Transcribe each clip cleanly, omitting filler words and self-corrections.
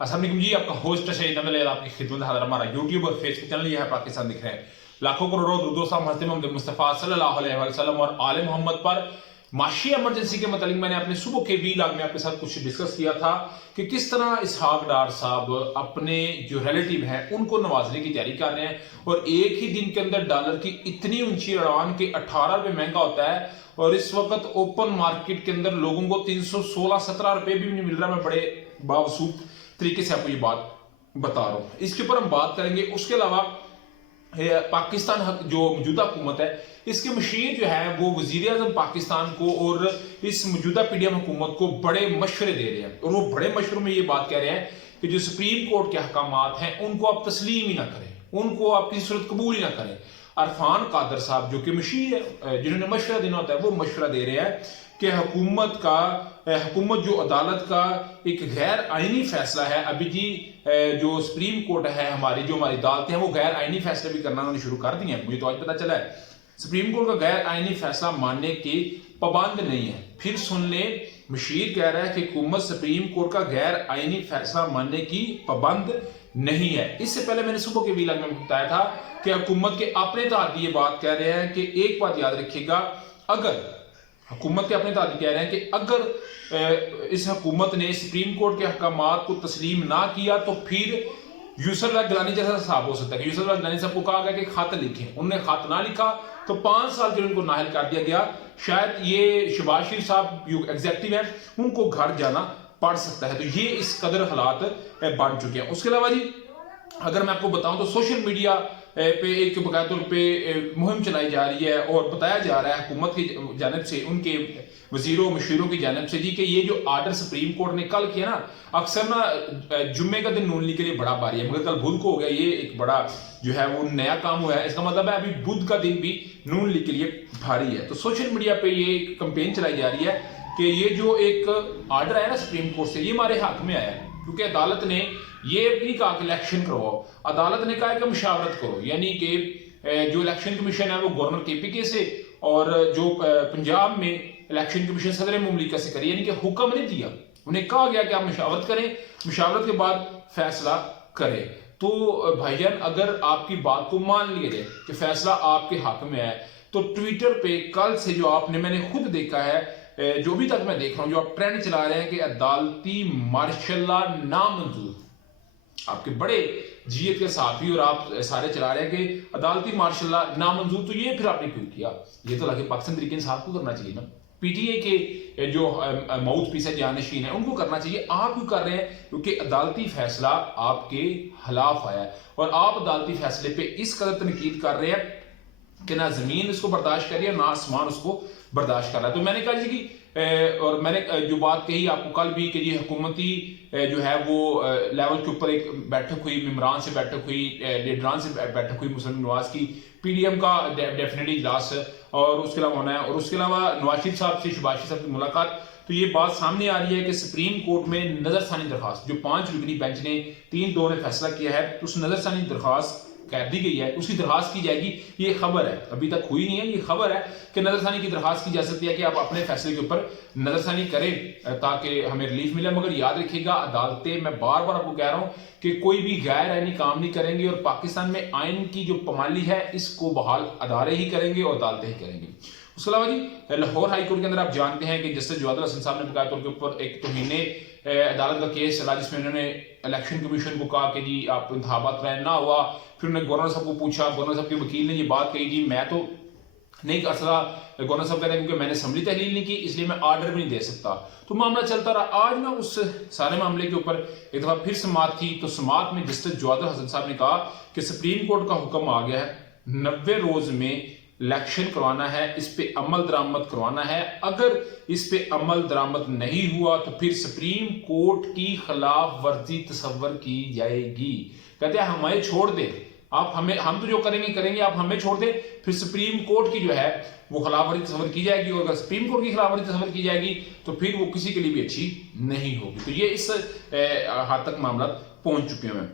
अस्सलाम वालेकुम जी, आपका होस्ट शहीद अमल आपकी खिदमत हाजिर। हमारा यूट्यूब और फेसबुक चैनल यह है पाकिस्तान दिख रहे हैं। लाखों करोड़ों दोस्तों हज़रत मोहम्मद मुस्तफ़ा सल्लल्लाहु अलैहि वसल्लम और आले मोहम्मद पर माशी इमरजेंसी के मतलब मैंने अपने सुबह के वीलॉग में आपके साथ कुछ डिस्कस किया था कि किस तरह इसहाक डार साहब अपने जो रिलेटिव हैं उनको नवाजने की तैयारी कर रहे हैं, और एक ही दिन के अंदर डॉलर की इतनी ऊंची उड़ान के 18 रुपये महंगा होता है, और इस वक्त ओपन मार्केट के अंदर लोगों को 316-17 रुपये भी नहीं मिल रहा। मैं बड़े बावसूख तरीके से आपको ये बात बता रहा हूं, इसके ऊपर हम बात करेंगे। उसके अलावा पाकिस्तान जो मौजूदा हुकूमत है, इसके मशीर जो है वो वजीर आजम पाकिस्तान को और इस मौजूदा पीडीएम हुकूमत को बड़े मशवरे दे रहे हैं, और वो बड़े मशवरों में ये बात कह रहे हैं कि जो सुप्रीम कोर्ट के अहकामात हैं उनको आप तस्लीम ही ना करें, उनको आप किसी सूरत कबूल ही ना करें। अरफान कादर साहब जो कि मशीर है, जिन्होंने मशवरा देना होता है, वो मशवरा दे रहे हैं कि हुकूमत जो अदालत का एक गैर आइनी फैसला है, अभी जी जो सुप्रीम कोर्ट है हमारी, जो हमारी अदालतें हैं वो गैर आइनी फैसले भी करना उन्होंने शुरू कर दिए हैं। मुझे तो आज पता चला है सुप्रीम कोर्ट का गैर आइनी फैसला मानने की पाबंद नहीं है। फिर सुन ले, मशीर कह रहा है कि हुकूमत सुप्रीम कोर्ट का गैर आइनी फैसला मानने की पाबंद नहीं है। इससे पहले मैंने सुबह के वीलॉग में बताया था कि हुकूमत के अपने तहत ये बात कह रहे हैं कि एक बात याद रखिएगा, अगर हुकूमत के अपने तहत कह रहे हैं कि अगर इस हुकूमत ने सुप्रीम कोर्ट के अहकामात को तस्लीम ना किया तो फिर यूसुफ गिलानी जैसा हिसाब हो सकता है। यूसुफ गिलानी साहब को कहा गया कि खत लिखें, उन्होंने खत ना लिखा तो 5 साल के उनको नाहल कर दिया गया। शायद ये शहबाज शरीफ साहब जो एग्जेक्टिव है उनको घर जाना पड़ सकता है। तो ये इस कदर हालात बढ़ चुके हैं। उसके अलावा जी अगर मैं आपको बताऊं तो सोशल मीडिया पे एक बकायदा तौर पे मुहिम चलाई जा रही है और बताया जा रहा है हुकूमत की जानिब से, उनके वजीरों मशीरों की जानिब से जी कि ये जो आर्डर सुप्रीम कोर्ट ने कल किया ना, अक्सर ना जुम्मे का दिन नून लीग के लिए बड़ा भारी है, मगर कल बुध को हो गया, ये एक बड़ा जो है वो नया काम हुआ है। इसका मतलब है अभी बुध का दिन भी नून लीग के लिए भारी है। तो सोशल मीडिया पे ये एक कंपेन चलाई जा रही है कि ये जो एक आर्डर आया ना सुप्रीम कोर्ट से, ये हमारे हक में आया है, क्योंकि अदालत ने ये नहीं कहा कि इलेक्शन करवाओ, अदालत ने कहा कि मशावरत करो। यानी कि जो इलेक्शन कमीशन है वो गवर्नर केपीके से और जो पंजाब में इलेक्शन कमीशन सदर मुमलिका से करे, यानी कि हुक्म नहीं दिया, उन्हें कहा गया कि आप मशावरत करें, मशावरत के बाद फैसला करें। तो भाईजान अगर आपकी बात को मान लिया जाए कि फैसला आपके हक में है, तो ट्विटर पे कल से जो आपने, मैंने खुद देखा है, जो भी तक मैं देख रहा हूं, जो आप ट्रेंड चला रहे हैं कि अदालती मार्शल लॉ नामंजूर, आपके बड़े जीएत के साथी और आप सारे चला रहे हैं कि अदालती मार्शल लॉ नामंजूर, तो ये फिर आपने क्यों किया? ये तो लगे पाकिस्तान तरीके इंसाफ को करना चाहिए ना, पीटीए के जो माउथ पीस है, जानशीन है, उनको करना चाहिए। आप क्यों कर रहे हैं? क्योंकि अदालती फैसला आपके खिलाफ आया है और आप अदालती फैसले पे इस कदर तनकीद कर रहे हैं कि ना जमीन उसको बर्दाश्त कर रही है, ना आसमान उसको बर्दाश्त कर रहा है। तो मैंने कहा जी कि और मैंने जो बात कही आपको कल भी कि ये हुकूमती जो है वो लेवल के ऊपर एक बैठक हुई, इमरान से बैठक हुई, लीडरान से बैठक हुई, मुस्लिम नवाज की, पीडीएम का डेफिनेटली इजलास और उसके अलावा होना है, और उसके अलावा नवाज शरीफ साहब से शहबाज शरीफ साहब की मुलाकात। तो ये बात सामने आ रही है कि सुप्रीम कोर्ट में नजरसानी दरखास्त, जो 5 रुकनी बेंच ने 3-2 ने फैसला किया है, उस नजरसानी दरखास्त कह दी गई है, उसकी दरखास्त की जाएगी। ये खबर है, अभी तक हुई नहीं है, ये खबर है कि नजरसानी की दरखास्त की जा सकती है कि आप अपने फैसले के ऊपर नजरसानी करें ताकि हमें रिलीफ मिले। मगर याद रखिएगा, अदालतें, मैं बार बार आपको कह रहा हूं कि कोई भी गैर आईनी काम नहीं करेंगे, और पाकिस्तान में आइन की जो पामाली है इसको बहाल अदारे ही करेंगे और अदालतें ही करेंगी। उसके अलावा जी लाहौर हाई कोर्ट के अंदर आप जानते हैं कि जस्टिस जवादुल हसन साहब ने बकाया तौर के ऊपर एक तौहीने अदालत का केस चला, जिसमें उन्होंने इलेक्शन कमीशन को कहा कि जी आप इंतखाबात कराएं, ना हुआ। फिर उन्होंने गवर्नर साहब को पूछा, गवर्नर साहब के वकील ने ये बात कही, जी मैं तो नहीं कर सकता, गवर्नर साहब कह रहे हैं क्योंकि मैंने असम्बली तहलील नहीं की इसलिए मैं आर्डर भी नहीं दे सकता। तो मामला चलता रहा। आज ना उस सारे मामले के ऊपर एक दफा फिर समाअत थी, तो समाअत में जस्टिस जवादुल हसन साहब ने कहा कि सुप्रीम कोर्ट का हुक्म आ गया है, 90 रोज में इलेक्शन करवाना है, इस पे अमल दरामद करवाना है। अगर इस पे अमल दरामद नहीं हुआ तो फिर सुप्रीम कोर्ट की खिलाफ वर्जी तस्वर की जाएगी। कहते हैं हमें छोड़ दे, आप हमें, हम तो जो करेंगे, आप हमें छोड़ दे, फिर सुप्रीम कोर्ट की जो है वो खिलाफवर्जी तस्वर की जाएगी, और अगर सुप्रीम कोर्ट की खिलाफवर्जी तस्वर की जाएगी तो फिर वो किसी के लिए भी अच्छी नहीं होगी। तो ये इस हद तक मामला पहुंच चुके हैं।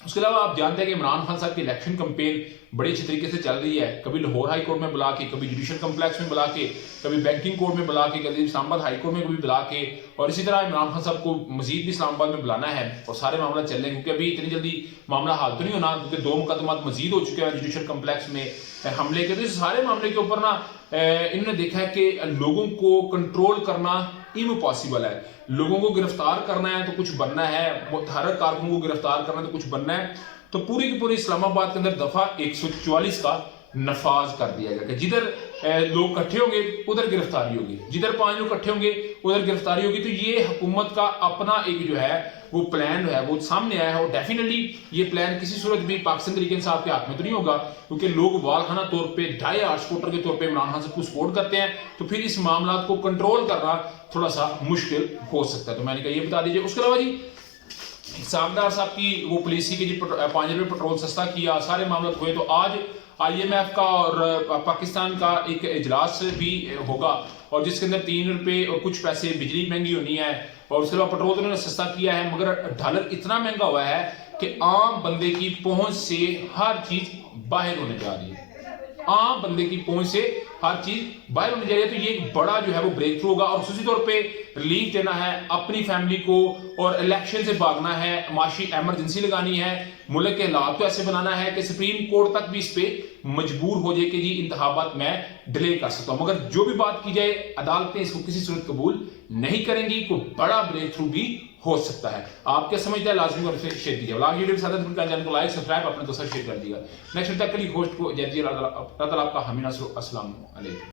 उसके अलावा आप जानते हैं कि इमरान खान साहब की इलेक्शन कैंपेन बड़ी अच्छी तरीके से चल रही है, कभी लाहौर हाई कोर्ट में बुला के, कभी जुडिशल कम्प्लेक्स में बुला के, कभी बैंकिंग कोर्ट में बुला के, कभी इस्लामाबाद हाई कोर्ट में कभी बुला के, और इसी तरह इमरान खान साहब को मजीद भी इस्लामाबाद में बुलाना है और सारे मामला चल रहे हैं, क्योंकि अभी इतनी जल्दी मामला हल तो नहीं होना, क्योंकि 2 मुकदमात मजीद हो चुके हैं जुडिशल कम्प्लेक्स में हमले के। तो इस सारे मामले के ऊपर ना इन्होंने देखा है कि लोगों को कंट्रोल करना इम्पॉसिबल है, लोगों को गिरफ्तार करना है तो कुछ बनना है, मुतहर्रिक कारकुनों को गिरफ्तार करना है तो कुछ बनना है। तो पूरी की पूरी इस्लामाबाद के अंदर दफा 144 का नफाज कर दिया गया कि जिधर लोग इकट्ठे होंगे उधर गिरफ्तारी होगी, जिधर 5 लोग इकट्ठे होंगे उधर गिरफ्तारी होगी। तो ये हुकूमत का अपना एक जो है वो प्लान है वो सामने आया है, और डेफिनेटली ये प्लान किसी सूरत भी पाकिस्तान तरीके साहब के हाथ में तो नहीं होगा, क्योंकि लोग वालहाना तौर पे डाई हार्ट सपोर्टर के तौर पे इमरान खान साहब को सपोर्ट करते हैं, तो फिर इस मामला को कंट्रोल करना थोड़ा सा मुश्किल हो सकता है। तो मैंने कहा ये बता दीजिए। उसके अलावा जी सागदार साहब की वो पॉलिसी की जी 5 रुपये पेट्रोल सस्ता किया, सारे मामले हुए। तो आज IMF का और पाकिस्तान का एक इजलास भी होगा, और जिसके अंदर 3 रुपये और कुछ पैसे बिजली महंगी होनी है, और उसके अलावा पेट्रोल तो उन्होंने सस्ता किया है, मगर डॉलर इतना महंगा हुआ है कि आम बंदे की पहुंच से हर चीज बाहर होने जा रही है, आम बंदे की पहुंच से हर चीज बाहर होने जा रही है। तो ये एक बड़ा जो है वो ब्रेक थ्रू होगा, और खासी तौर पे रिलीफ देना है अपनी फैमिली को, और इलेक्शन से भागना है, माशी एमरजेंसी लगानी है, मुल्क के हालात को ऐसे बनाना है कि सुप्रीम कोर्ट तक भी इस पे मजबूर हो जाए कि जी इंतखाबात में डिले कर सकता हूं। मगर जो भी बात की जाए अदालतें इसको किसी सूरत कबूल नहीं करेंगी, कोई बड़ा ब्रेक थ्रू भी हो सकता है। आप क्या समझते हैं लाजमी और शेयर कीजिए। वीडियो के साथ चैनल को लाइक सब्सक्राइब अपने दोस्तों शेयर कर दिएगा। नेक्स्ट तक के लिए होस्ट को जय जी अल्लाह ताला आपका हामी नासर। अस्सलाम वालेकुम।